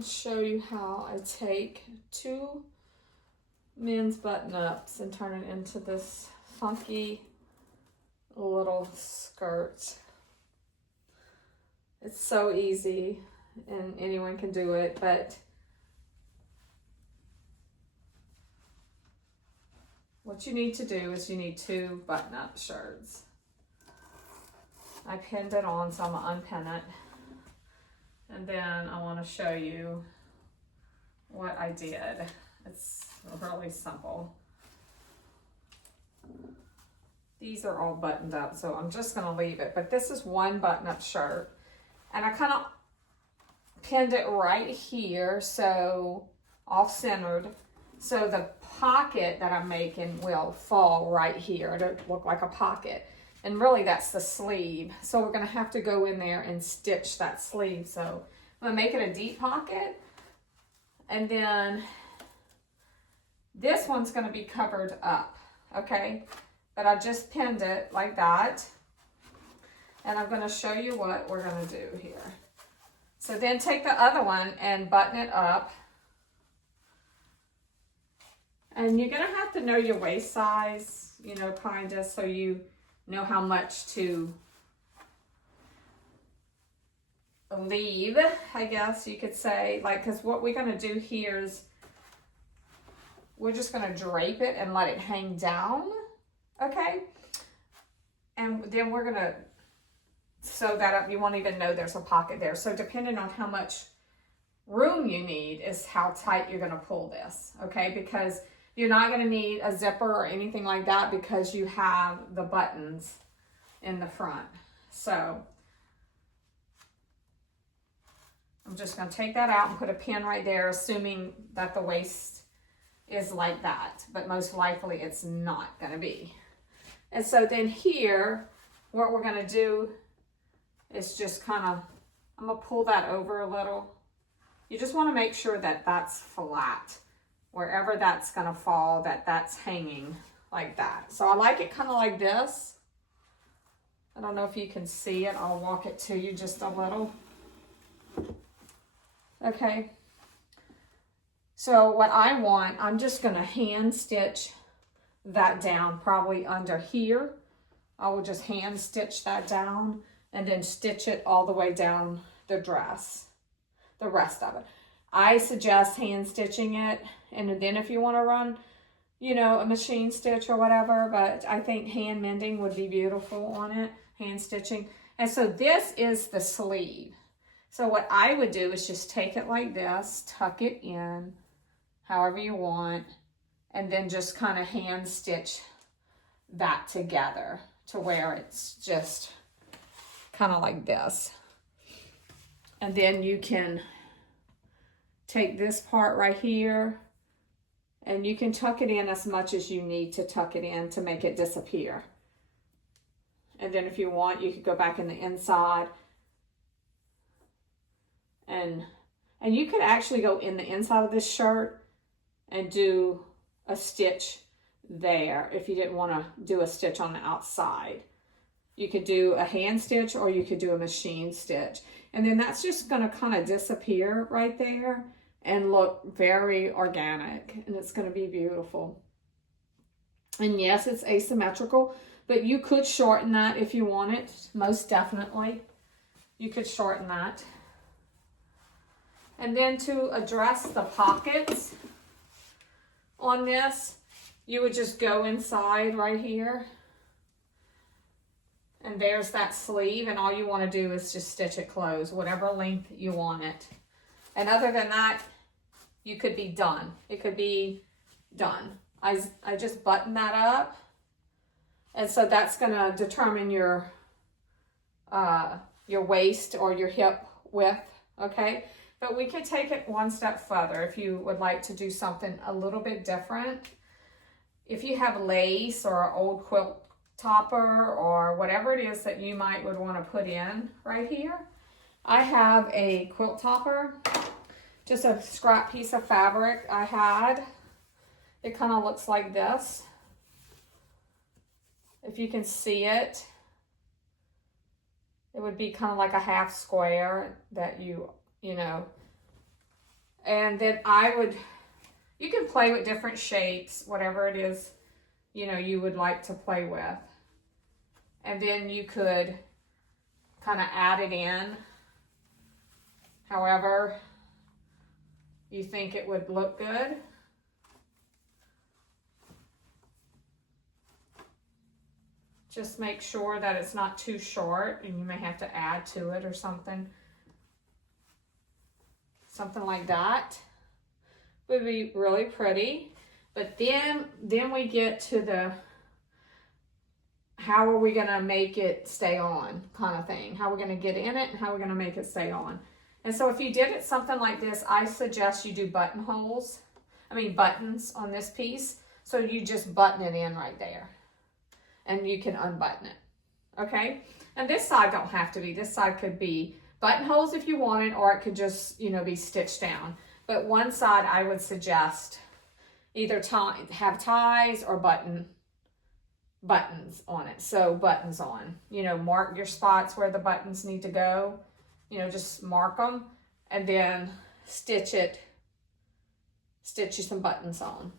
I'll show you how I take two men's button-ups and turn it into this funky little skirt. It's so easy and anyone can do it, but what you need to do is you need two button-up shirts. I pinned it on, so I'm gonna unpin it. And then I want to show you what I did. It's really simple. These are all buttoned up, so I'm just going to leave it. But this is one button-up shirt. And I kind of pinned it right here, so off-centered. So the pocket that I'm making will fall right here. It'll look like a pocket. And really that's the sleeve. So we're gonna have to go in there and stitch that sleeve. So I'm gonna make it a deep pocket. And then this one's gonna be covered up, okay? But I just pinned it like that. And I'm gonna show you what we're gonna do here. So then take the other one and button it up. And you're gonna have to know your waist size, you know, kinda, so you know how much to leave, I guess you could say. Like, because what we're going to do here is we're just going to drape it and let it hang down, okay? And then we're going to sew that up. You won't even know there's a pocket there. So depending on how much room you need is how tight you're going to pull this, okay? Because you're not going to need a zipper or anything like that because you have the buttons in the front. So I'm just going to take that out and put a pin right there, assuming that the waist is like that. But most likely it's not going to be. And so then here, what we're going to do is just kind of, I'm going to pull that over a little. You just want to make sure that that's flat. Wherever that's gonna fall, that's hanging like that. So I like it kind of like this. I don't know if you can see it. I'll walk it to you just a little. Okay. So what I want, I'm just gonna hand stitch that down, probably under here. I will just hand stitch that down and then stitch it all the way down the dress, the rest of it. I suggest hand stitching it, and then if you want to run, you know, a machine stitch or whatever, but I think hand mending would be beautiful on it, hand stitching. And so this is the sleeve. So what I would do is just take it like this, tuck it in, however you want, and then just kind of hand stitch that together to where it's just kind of like this. And then you can take this part right here and you can tuck it in as much as you need to tuck it in to make it disappear. And then if you want, you could go back in the inside and you could actually go in the inside of this shirt and do a stitch there if you didn't want to do a stitch on the outside. You could do a hand stitch or you could do a machine stitch. And then that's just going to kind of disappear right there and look very organic, and it's going to be beautiful. And yes, it's asymmetrical, but you could shorten that if you want it. Most definitely you could shorten that. And then to address the pockets on this, you would just go inside right here, and there's that sleeve, and all you want to do is just stitch it closed, whatever length you want it. And other than that, you could be done. It could be done. I just button that up. And so that's going to determine your waist or your hip width, okay? But we can take it one step further if you would like to do something a little bit different. If you have lace or an old quilt topper or whatever it is that you would want to put in right here. I have a quilt topper, just a scrap piece of fabric I had. It kind of looks like this. If you can see it, it would be kind of like a half square that you know, And then you can play with different shapes, whatever it is, you know, you would like to play with. And then you could kind of add it in however you think it would look good. Just make sure that it's not too short, and you may have to add to it or something. Something like that would be really pretty. But then we get to the how are we gonna make it stay on kind of thing. How we're gonna get in it and how we're gonna make it stay on. And so if you did it something like this, I suggest you do buttons on this piece. So you just button it in right there. And you can unbutton it, okay? And this side don't have to be. This side could be buttonholes if you wanted, or it could just, you know, be stitched down. But one side I would suggest either have ties or buttons on it. So buttons on, you know, mark your spots where the buttons need to go, you know, just mark them, and then stitch you some buttons on.